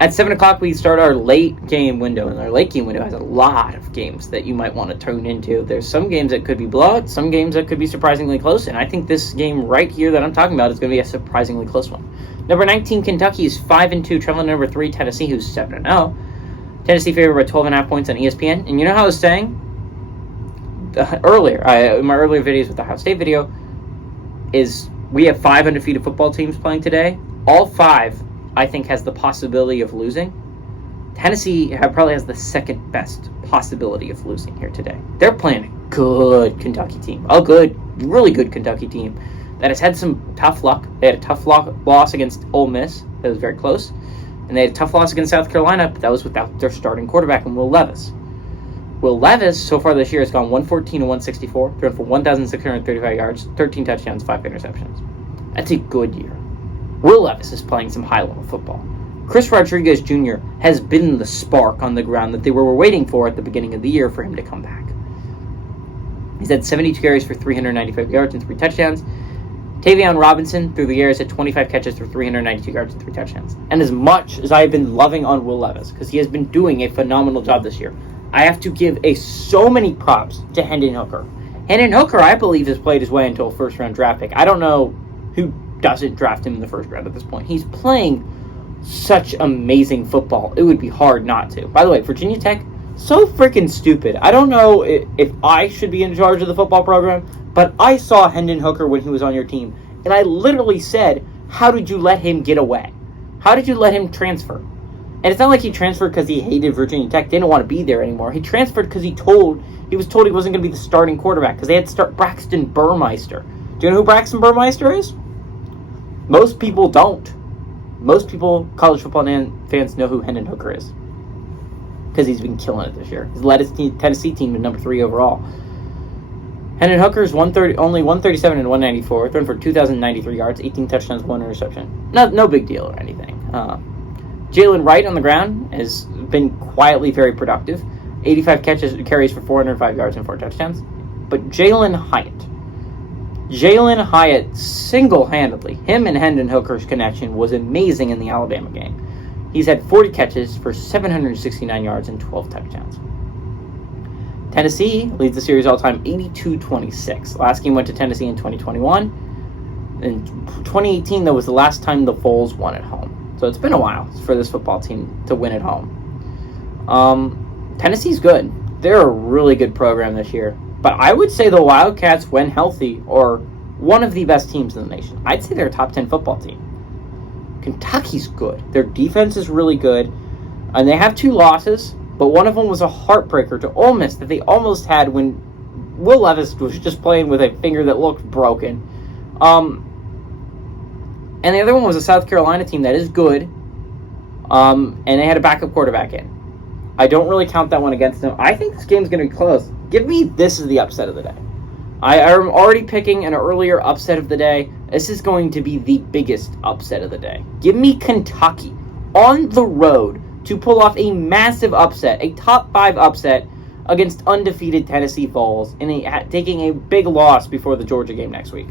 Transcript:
At 7 o'clock, we start our late game window, and our late game window has a lot of games that you might want to tune into. There's some games that could be blowouts, some games that could be surprisingly close, and I think this game right here that I'm talking about is going to be a surprisingly close one. Number 19, Kentucky is 5-2, traveling to number 3, Tennessee, who's 7-0. Tennessee favored by 12.5 points on ESPN, and you know how I was saying earlier, in my earlier videos with the Ohio State video, is we have 5 undefeated football teams playing today. All 5, I think, has the possibility of losing. Tennessee probably has the second best possibility of losing here today. They're playing a good Kentucky team. Really good Kentucky team that has had some tough luck. They had a tough loss against Ole Miss. That was very close. And they had a tough loss against South Carolina, but that was without their starting quarterback, Will Levis. Will Levis, so far this year, has gone 114 and 164, thrown for 1,635 yards, 13 touchdowns, 5 interceptions. That's a good year. Will Levis is playing some high-level football. Chris Rodriguez Jr. has been the spark on the ground that they were waiting for at the beginning of the year for him to come back. He's had 72 carries for 395 yards and 3 touchdowns. Tavion Robinson, through the year, has had 25 catches for 392 yards and 3 touchdowns. And as much as I have been loving on Will Levis, because he has been doing a phenomenal job this year, I have to give so many props to Hendon Hooker. Hendon Hooker, I believe, has played his way into a first-round draft pick. I don't know who doesn't draft him in the first round at this point. He's playing such amazing football. It would be hard not to. By the way, Virginia Tech, so freaking stupid. I don't know if I should be in charge of the football program, but I saw Hendon Hooker when he was on your team, and I literally said, how did you let him get away? How did you let him transfer? And it's not like he transferred because he hated Virginia Tech, didn't want to be there anymore. He transferred because he was told he wasn't going to be the starting quarterback because they had to start Braxton Burmeister. Do you know who Braxton Burmeister is? Most people don't. Most people, college football fans, know who Hendon Hooker is because he's been killing it this year. He's led his Tennessee team to number 3 overall. Hendon Hooker is only 137 and 194, thrown for 2,093 yards, 18 touchdowns, 1 interception. No big deal or anything. Jalen Wright on the ground has been quietly very productive. 85 carries for 405 yards and 4 touchdowns. But Jalen Hyatt single-handedly, him and Hendon Hooker's connection was amazing in the Alabama game. He's had 40 catches for 769 yards and 12 touchdowns. Tennessee leads the series all-time 82-26. Last game went to Tennessee in 2021. In 2018, that was the last time the Vols won at home. So it's been a while for this football team to win at home. Tennessee's good. They're a really good program this year. But I would say the Wildcats, when healthy, are one of the best teams in the nation. I'd say they're a top 10 football team. Kentucky's good. Their defense is really good. And they have 2 losses, but one of them was a heartbreaker to Ole Miss that they almost had when Will Levis was just playing with a finger that looked broken. And the other one was a South Carolina team that is good, and they had a backup quarterback in. I don't really count that one against them. I think this game's going to be close. Give me this as the upset of the day. I am already picking an earlier upset of the day. This is going to be the biggest upset of the day. Give me Kentucky on the road to pull off a massive upset, a top 5 upset against undefeated Tennessee Vols, and taking a big loss before the Georgia game next week.